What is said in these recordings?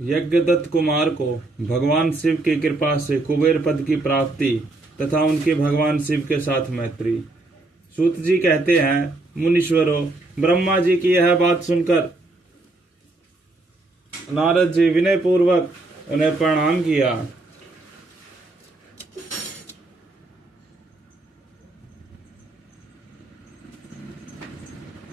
यज्ञदत्त कुमार को भगवान शिव की कृपा से कुबेर पद की प्राप्ति तथा उनके भगवान शिव के साथ मैत्री। सूत जी कहते हैं, मुनीश्वरों, ब्रह्मा जी की यह बात सुनकर नारद जी विनय पूर्वक उन्हें प्रणाम किया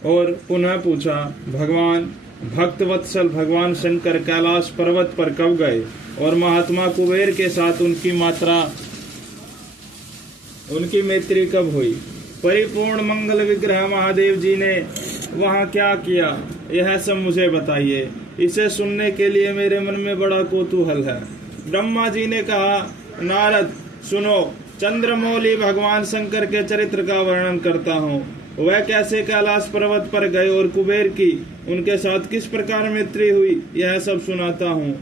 और पुनः पूछा, भगवान भक्त वत्सल भगवान शंकर कैलाश पर्वत पर कब गए और महात्मा कुबेर के साथ उनकी मैत्री कब हुई? परिपूर्ण मंगल विग्रह महादेव जी ने वहां क्या किया, यह सब मुझे बताइए। इसे सुनने के लिए मेरे मन में बड़ा कौतूहल है। ब्रह्मा जी ने कहा, नारद सुनो, चंद्रमौली भगवान शंकर के चरित्र का वर्णन करता हूँ। वह कैसे कैलाश पर्वत पर गए और कुबेर की उनके साथ किस प्रकार मैत्री हुई, यह सब सुनाता हूँ।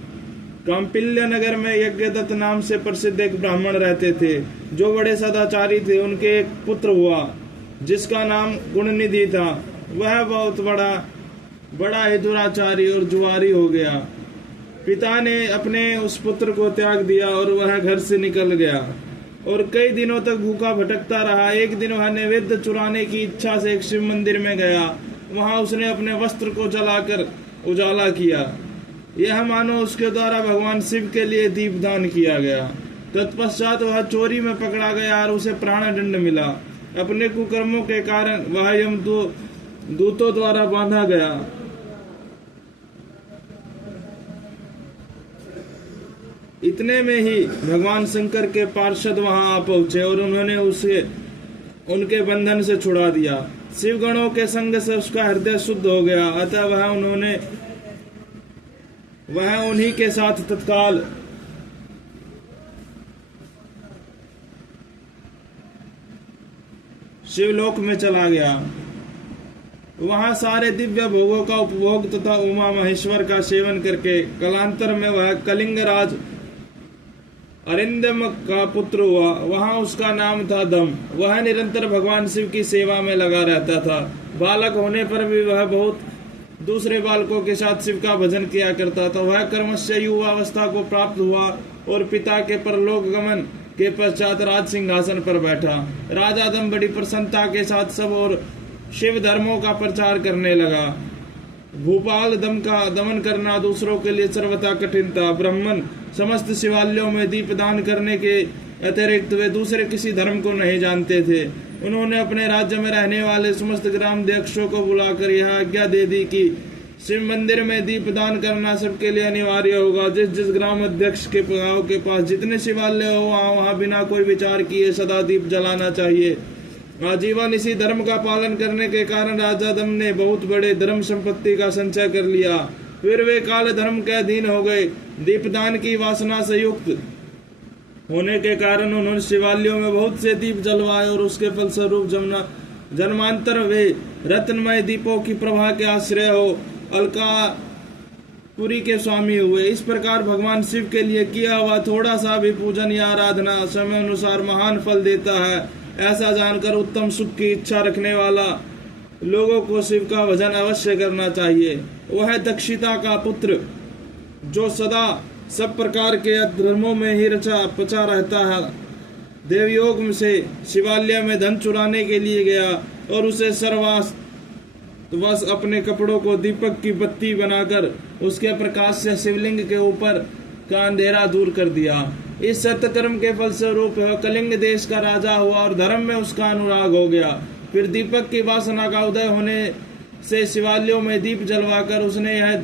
कौंपिल्य नगर में यज्ञदत्त नाम से प्रसिद्ध एक ब्राह्मण रहते थे, जो बड़े सदाचारी थे। उनके एक पुत्र हुआ जिसका नाम गुणनिधि था। वह बहुत बड़ा ही दुराचारी और जुआरी हो गया। पिता ने अपने उस पुत्र को त्याग दिया और वह घर से निकल गया और कई दिनों तक भूखा भटकता रहा। एक दिन वह नैवेद्य चुराने की इच्छा से एक शिव मंदिर में गया। वहां उसने अपने वस्त्र को जलाकर उजाला किया। यह मानो उसके द्वारा भगवान शिव के लिए दीपदान किया गया। तत्पश्चात वह चोरी में पकड़ा गया और उसे प्राणदंड मिला। अपने कुकर्मों के कारण वह यमदूतों द्वारा बांधा गया। इतने में ही भगवान शंकर के पार्षद वहां आ पहुंचे और उन्होंने उसे उनके बंधन से छुड़ा दिया। शिव गणों के संग से उसका हृदय शुद्ध हो गया। अतः वह उन्हीं के साथ तत्काल शिवलोक में चला गया। वहां सारे दिव्य भोगों का उपभोग तथा उमा महेश्वर का सेवन करके कालांतर में वह कलिंगराज अरिंदम का पुत्र हुआ। वहां उसका नाम था दम। वह निरंतर भगवान शिव की सेवा में लगा रहता था। बालक होने पर भी वह बहुत दूसरे बालकों के साथ शिव का भजन किया करता था। वह कर्मस्य युवावस्था को प्राप्त हुआ और पिता के परलोक गमन के पश्चात राज सिंहासन पर बैठा। राजा दम बड़ी प्रसन्नता के साथ सब और शिव धर्मों का प्रचार करने लगा। भूपाल दम का दमन करना दूसरों के लिए सर्वथा कठिन था। ब्राह्मण समस्त शिवालयों में दीपदान करने के अतिरिक्त वे दूसरे किसी धर्म को नहीं जानते थे। उन्होंने अपने राज्य में रहने वाले समस्त ग्रामाध्यक्षों को बुलाकर यह आज्ञा दे दी कि शिव मंदिर में दीपदान करना सबके लिए अनिवार्य होगा। जिस जिस ग्राम अध्यक्ष के गांव के पास जितने शिवालय हो वहां बिना कोई विचार किए सदा दीप जलाना चाहिए। आजीवन इसी धर्म का पालन करने के कारण राजा दम ने बहुत बड़े धर्म संपत्ति का संचय कर लिया। फिर वे काल धर्म के अधीन हो गए। दीपदान की वासना से युक्त होने के कारण उन्होंने शिवालयों में बहुत से दीप जलवाए और उसके फलस्वरूप जन्मांतर वे रत्नमय दीपों की प्रभा के आश्रय हो अलकापुरी के स्वामी हुए। इस प्रकार भगवान शिव के लिए किया हुआ थोड़ा सा भी पूजन या आराधना समय अनुसार महान फल देता है। ऐसा जानकर उत्तम सुख की इच्छा रखने वाला लोगों को शिव का भजन अवश्य करना चाहिए। वह दक्षिता का पुत्र जो सदा सब प्रकार के धर्मों में ही रचा पचा रहता है, देवयोग से शिवालय में धन चुराने के लिए गया और उसे सर्वास अपने कपड़ों को दीपक की बत्ती बनाकर उसके प्रकाश से शिवलिंग के ऊपर का अंधेरा दूर कर दिया। इस सत्यकर्म के फलस्वरूप वह कलिंग देश का राजा हुआ और धर्म में उसका अनुराग हो गया। फिर दीपक की वासना का उदय होने से शिवालयों में दीप जलवाकर उसने यह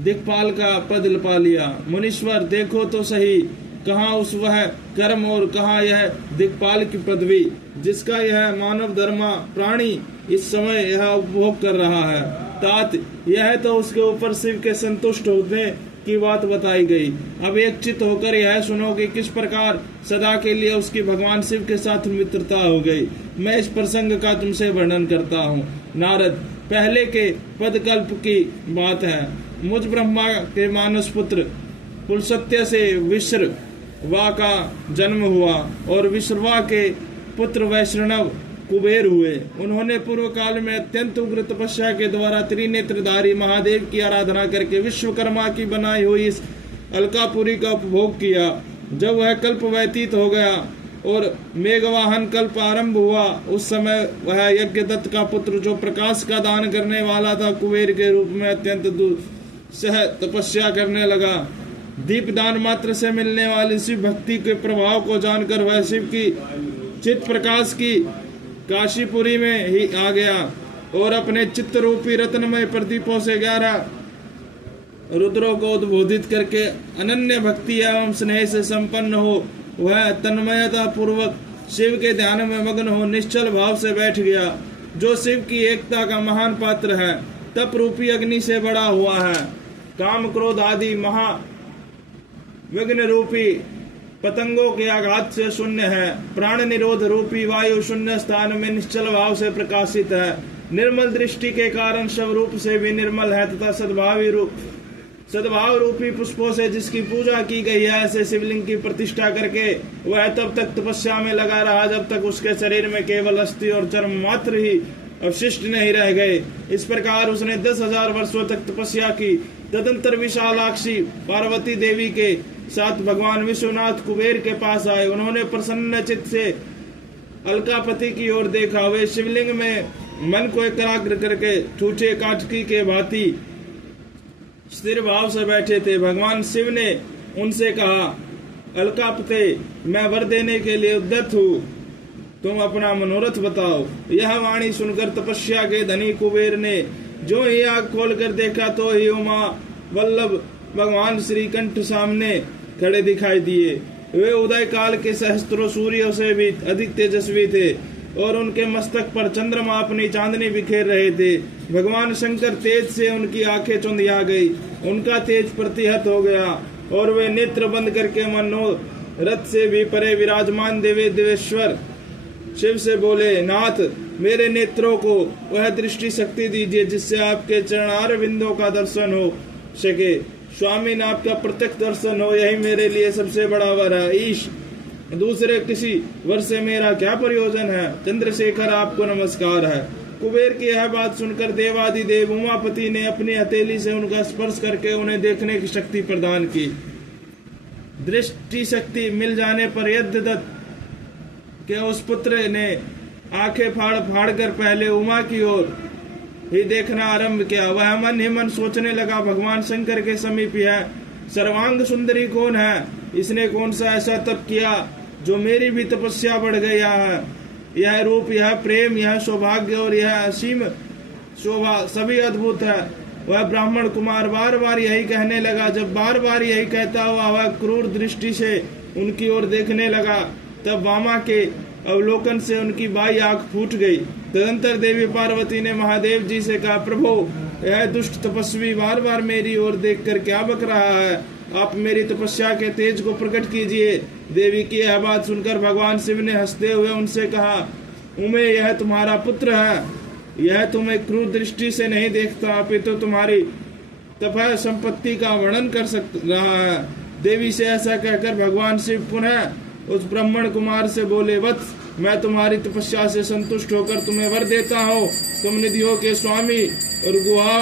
दिक्पाल का पद पा लिया। मुनीश्वर देखो तो सही, कहाँ उस वह कर्म और कहाँ यह दिक्पाल की पदवी जिसका यह मानव धर्मा प्राणी इस समय यह उपभोग कर रहा है। तात यह तो उसके ऊपर शिव के संतुष्ट होने की बात बताई गई। अब एक चित्त होकर यह सुनो कि किस प्रकार सदा के लिए उसकी भगवान शिव के साथ मित्रता हो गई। मैं इस प्रसंग का तुमसे वर्णन करता हूँ। नारद, पहले के पदकल्प की बात है। मुझ ब्रह्मा के मानस पुत्र पुलसत्य से विश्रवा का जन्म हुआ और विश्रवा के पुत्र वैष्णव कुबेर हुए। उन्होंने पूर्व काल में अत्यंत उग्र तपस्या के द्वारा त्रिनेत्रधारी महादेव की आराधना करके विश्वकर्मा की बनाई हुई इस अलकापुरी का उपभोग किया। जब वह कल्प व्यतीत हो गया और मेघवाहन कल्प आरंभ हुआ, उस समय वह यज्ञदत्त का पुत्र, जो प्रकाश का दान करने वाला था, कुबेर के रूप में अत्यंत दुस्सह तपस्या करने लगा। दीपदान मात्र से मिलने वाली शिव भक्ति के प्रभाव को जानकर वह शिव की चित्त प्रकाश की काशीपुरी में ही आ गया और अपने चित्त रूपी रत्नमय प्रदीपों से 11 रुद्रों को उद्बोधित करके अनन्य भक्ति एवं स्नेह से संपन्न हो वह तन्मयता पूर्वक शिव के ध्यान में मग्न हो निश्चल भाव से बैठ गया। जो शिव की एकता का महान पात्र है, तप रूपी अग्नि से बड़ा हुआ है, काम क्रोध आदि महा विघ्न रूपी पतंगों के आघात से शून्य है, प्राण निरोध रूपी वायु शून्य स्थान में निश्चल भाव से प्रकाशित है, निर्मल दृष्टि के कारण शव रूप से भी निर्मल है तथा सद्भाव रूपी पुष्पों से जिसकी पूजा की गई है, ऐसे शिवलिंग की प्रतिष्ठा करके वह तब तक तपस्या में लगा रहा जब तक उसके शरीर में केवल अस्थि और चर्म मात्र ही अवशिष्ट नहीं रह गए। इस प्रकार उसने 10,000 वर्षों तक तपस्या की। तदंतर विशालाक्षी पार्वती देवी के साथ भगवान विश्वनाथ कुबेर के पास आए। उन्होंने प्रसन्न चित्त से अलकापति की ओर देखा। वे शिवलिंग में मन को एकाग्र करके ठूठे काटकी के भांति स्थिर भाव से बैठे थे। भगवान शिव ने उनसे कहा, अलकापते, मैं वर देने के लिए उद्यत हूँ, तुम अपना मनोरथ बताओ। यह वाणी सुनकर तपस्या के धनी कुबेर ने जो ही आग खोल कर देखा तो ही उमा वल्लभ भगवान श्री कंठ सामने खड़े दिखाई दिए। वे उदय काल के सहस्त्रों सूर्यों से भी अधिक तेजस्वी थे और उनके मस्तक पर चंद्रमा अपनी चांदनी बिखेर रहे थे। भगवान शंकर तेज से उनकी आंखें चुंधिया गई, उनका तेज प्रतिहत हो गया और वे नेत्र बंद करके मनोरथ से भी परे विराजमान देवेश्वर शिव से बोले, नाथ, मेरे नेत्रों को वह दृष्टि शक्ति दीजिए जिससे आपके चरणार बिंदों का दर्शन हो सके। स्वामी ने आपका प्रत्यक्ष दर्शन हो, यही मेरे लिए सबसे बड़ा वर है। ईश, दूसरे किसी वर से मेरा क्या प्रयोजन है। चंद्रशेखर, आपको नमस्कार है। कुबेर की यह बात सुनकर देवादिदेव उमापति ने अपनी हथेली से उनका स्पर्श करके उन्हें देखने की शक्ति प्रदान की। दृष्टि शक्ति मिल जाने पर यज्ञदत्त के उस पुत्र ने आंखें फाड़ कर पहले उमा की ओर ही देखना आरंभ किया। वह मन ही मन सोचने लगा, भगवान शंकर के समीप है सर्वांग सुंदरी कौन है, इसने कौन सा ऐसा तप किया जो मेरी भी तपस्या बढ़ गया है। यह रूप, यह प्रेम, यह सौभाग्य और यह असीम शोभा सभी अद्भुत है। वह ब्राह्मण कुमार बार बार यही कहने लगा। जब बार बार यही कहता हुआ वह क्रूर दृष्टि से उनकी ओर देखने लगा, तब वामा के अवलोकन से उनकी बाई आंख फूट गई। तदंतर देवी पार्वती ने महादेव जी से कहा, प्रभु, यह दुष्ट तपस्वी बार बार मेरी ओर देखकर क्या बक रहा है, आप मेरी तपस्या के तेज को प्रकट कीजिए। देवी की यह बात सुनकर भगवान शिव ने हंसते हुए उनसे कहा, उमे, यह तुम्हारा पुत्र है, यह तुम्हें क्रूर दृष्टि से नहीं देखता, अपितु तुम्हारी तपह संपत्ति का वर्णन कर रहा है। देवी से ऐसा कहकर भगवान शिव पुनः उस ब्राह्मण कुमार से बोले, वत्स, मैं तुम्हारी तपस्या से संतुष्ट होकर तुम्हें वर देता हूँ। तुम निधियों के स्वामी और गुहा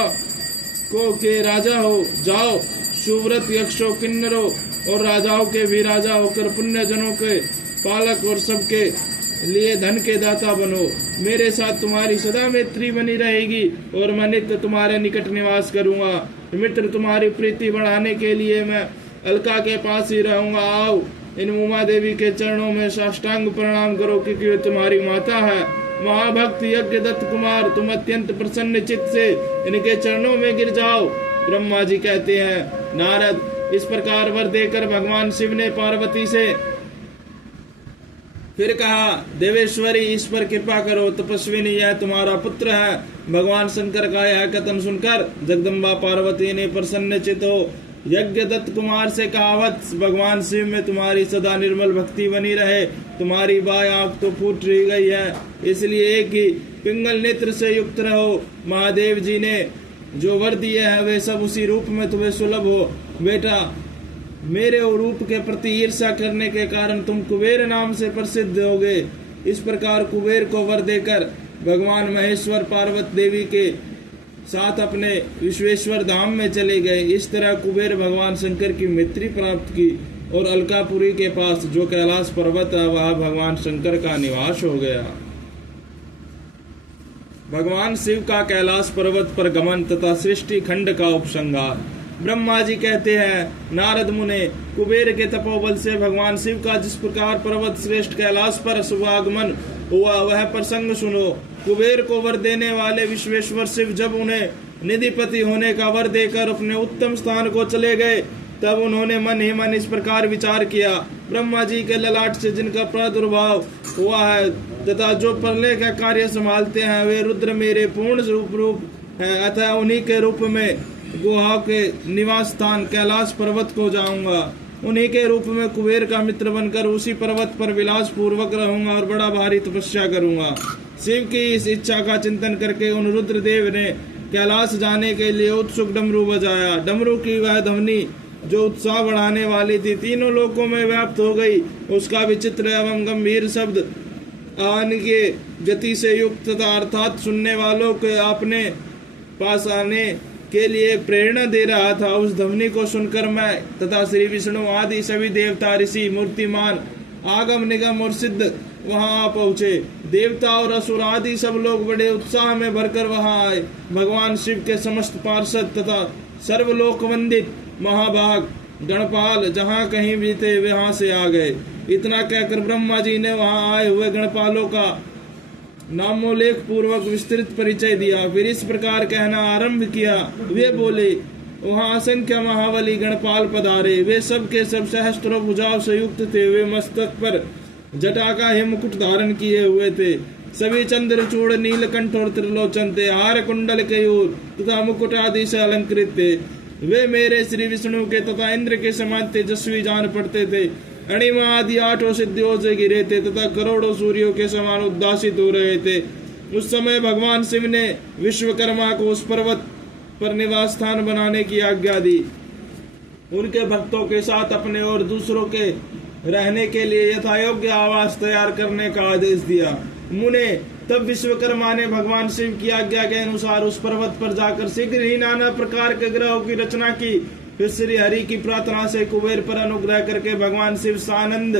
को के राजा हो। जाओ, सुव्रत यक्षों, किन्नरों और राजाओं के भी राजा होकर पुण्य जनों के पालक और सबके लिए धन के दाता बनो। मेरे साथ तुम्हारी सदा मैत्री बनी रहेगी और मैं नित्य तुम्हारे निकट निवास करूंगा। मित्र, तुम्हारी प्रीति बढ़ाने के लिए मैं अलका के पास ही रहूंगा। आओ, इन उमा देवी के चरणों में साष्टांग प्रणाम करो, क्योंकि वे तुम्हारी माता है। महाभक्त यज्ञदत्त कुमार, तुम अत्यंत प्रसन्न चित्त से इनके चरणों में गिर जाओ। ब्रह्मा जी कहते हैं, नारद, इस प्रकार वर देकर भगवान शिव ने पार्वती से फिर कहा, देवेश्वरी, इस पर कृपा करो, तपस्विनी, यह तुम्हारा पुत्र है। भगवान शंकर का यह कथन सुनकर जगदम्बा पार्वती ने प्रसन्न चित्त हो यज्ञदत्त कुमार से कहा, वत्स, भगवान शिव में तुम्हारी सदा निर्मल भक्ति बनी रहे। तुम्हारी बाएं आंख तो फूट रही गई है, इसलिए एक ही पिंगल नेत्र से युक्त रहो। महादेव जी ने जो वर दिए हैं वे सब उसी रूप में तुम्हें सुलभ हो। बेटा, मेरे रूप के प्रति ईर्ष्या करने के कारण तुम कुबेर नाम से प्रसिद्ध होगे। इस प्रकार कुबेर को वर देकर भगवान महेश्वर पार्वती देवी के साथ अपने विश्वेश्वर धाम में चले गए। इस तरह कुबेर भगवान शंकर की मैत्री प्राप्त की और अलकापुरी के पास जो कैलाश पर्वत है वह भगवान शंकर का निवास हो गया। भगवान शिव का कैलाश पर्वत पर गमन तथा सृष्टि खंड का उपसंहार। ब्रह्मा जी कहते हैं, नारद मुने, कुबेर के तपोबल से भगवान शिव का जिस प्रकार पर्वत श्रेष्ठ कैलाश पर शुभागमन हुआ वह प्रसंग सुनो। कुबेर को वर देने वाले विश्वेश्वर शिव जब उन्हें निधिपति होने का वर देकर अपने उत्तम स्थान को चले गए तब उन्होंने मन ही मन इस प्रकार विचार किया, ब्रह्मा जी के ललाट से जिनका प्रादुर्भाव हुआ है तथा जो प्रलय का कार्य संभालते हैं वे रुद्र मेरे पूर्ण रूप है, अतः उन्हीं के रूप में गुहा के निवास स्थान कैलाश पर्वत को जाऊंगा। उन्हीं के रूप में कुबेर का मित्र बनकर उसी पर्वत पर विलास पूर्वक रहूंगा और बड़ा भारी तपस्या करूंगा। शिव की इस इच्छा का चिंतन करके उन रुद्रदेव ने कैलाश जाने के लिए उत्सुक डमरू बजाया। डमरू की वह ध्वनि जो उत्साह बढ़ाने वाली थी तीनों लोकों में व्याप्त हो गई। उसका विचित्र एवं गंभीर शब्द आन के गति से युक्त तथा अर्थात सुनने वालों के अपने पास आने के लिए प्रेरणा दे रहा था। उस ध्वनि को सुनकर मैं तथा श्री विष्णु आदि सभी देवता, ऋषि, मूर्तिमान, आगम, निगम और सिद्ध वहां आ पहुंचे। देवता और असुर आदि सब लोग बड़े उत्साह में भरकर वहां आए। भगवान शिव के समस्त पार्षद तथा सर्वलोक वंदित महाभाग गणपाल जहां कहीं भी थे वहां से आ गए। इतना कहकर ब्रह्मा जी ने वहां आए हुए गणपालों का नामोल्लेख पूर्वक विस्तृत परिचय दिया। फिर इस प्रकार कहना आरंभ किया, वे बोले, वहां असंख्य महाबली गणपाल पधारे। वे सब के सब सहस्त्रों भुजाओं से युक्त थे। वे मस्तक पर जटा का ही मुकुट धारण किए हुए थे। सभी चंद्रचूड़, नीलकंठ और त्रिलोचन थे। हार कुंडल केयूर तथा मुकुट आदि से अलंकृत थे। वे मेरे श्री विष्णु के तथा इंद्र के समान तेजस्वी जान पड़ते थे। अणिमा आदि 8 सिद्धियों से घिरे थे तथा करोड़ों सूर्यों के समान उद्दासित हो रहे थे। उस समय भगवान शिव ने विश्वकर्मा को उस पर्वत पर निवास स्थान बनाने की आज्ञा दी। उनके भक्तों के साथ अपने और दूसरों के रहने के लिए यथायोग्य आवास तैयार करने का आदेश दिया। मुने, तब विश्वकर्मा ने भगवान शिव की आज्ञा के अनुसार उस पर्वत पर जाकर शीघ्र ही नाना प्रकार के ग्रहों की रचना की। फिर श्री हरि की प्रार्थना से कुबेर पर अनुग्रह करके भगवान शिव सानंद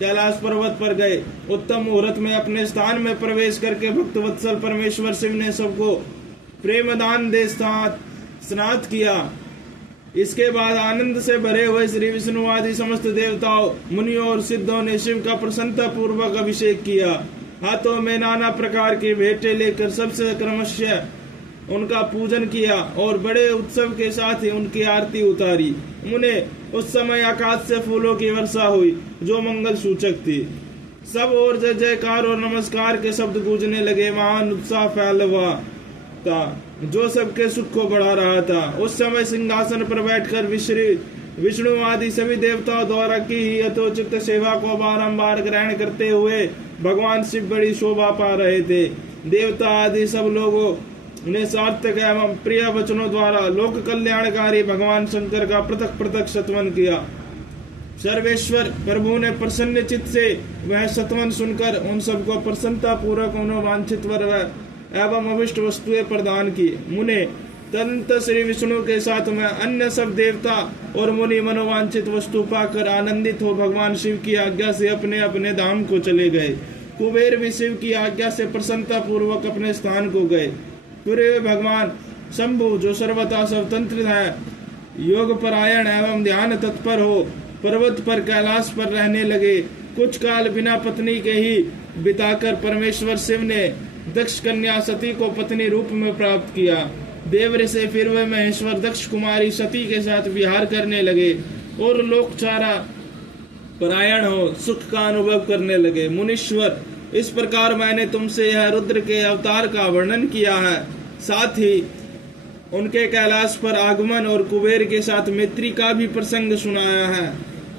कैलाश पर्वत पर गए। उत्तम मुहूर्त में अपने स्थान में प्रवेश करके भक्त वत्सल परमेश्वर शिव ने सबको प्रेमदान दे स्नात किया। इसके बाद आनंद से भरे हुए श्री विष्णु आदि समस्त देवताओं, मुनियों और सिद्धों ने शिव का प्रसन्नता पूर्वक अभिषेक किया। हाथों में नाना प्रकार की भेंटें लेकर सबसे क्रमशः उनका पूजन किया और बड़े उत्सव के साथ ही उनकी आरती उतारी। मुने, उस समय आकाश से फूलों की वर्षा हुई जो मंगल सूचक थी। सब और जय जयकार और नमस्कार के शब्द गूंजने लगे। महान उत्साह फैला हुआ था जो सबके सुख को बढ़ा रहा था। उस समय सिंहासन पर बैठकर विष्णु आदि सभी देवताओं द्वारा की ही यथोचित सेवा को बारंबार ग्रहण करते हुए भगवान शिव बड़ी शोभा पा रहे थे। देवता आदि सब लोगों ने सार्थक एवं प्रिय वचनों द्वारा लोक कल्याणकारी भगवान शंकर का पृथक पृथक सत्वन किया। सर्वेश्वर प्रभु ने प्रसन्न चित्त से वह सत्वन सुनकर उन सबको प्रसन्नता पूर्वक उन्हें वांछित वर एवं अभिष्ट वस्तुएं प्रदान की। मुने, तदंत श्री विष्णु के साथ में अन्य सब देवता और मुनि मनोवांछित वस्तु पाकर आनंदित हो भगवान शिव की आज्ञा से अपने अपने धाम को चले गए। कुबेर भी शिव की आज्ञा से प्रसन्नता पूर्वक अपने स्थान को गए। फिर भगवान शंभु जो सर्वथा स्वतंत्र है, योग परायण एवं ध्यान तत्पर हो, पर्वत पर कैलाश पर रहने लगे। कुछ काल बिना पत्नी के ही बिताकर परमेश्वर शिव ने दक्ष कन्या सती को पत्नी रूप में प्राप्त किया। देव से फिर वे महेश्वर दक्ष कुमारी सती के साथ विहार करने लगे और लोकचारा परायण हो सुख का अनुभव करने लगे। मुनीश्वर, इस प्रकार मैंने तुमसे यह रुद्र के अवतार का वर्णन किया है, साथ ही उनके कैलाश पर आगमन और कुबेर के साथ मैत्री का भी प्रसंग सुनाया है।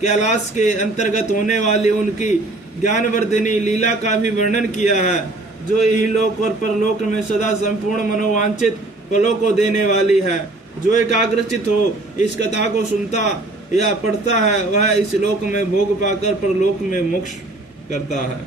कैलाश के अंतर्गत होने वाली उनकी ज्ञानवर्धिनी लीला का भी वर्णन किया है, जो यही लोक और परलोक में सदा संपूर्ण मनोवांछित फलों को देने वाली है। जो एकाग्रचित हो इस कथा को सुनता या पढ़ता है वह इस लोक में भोग पाकर परलोक में मोक्ष करता है।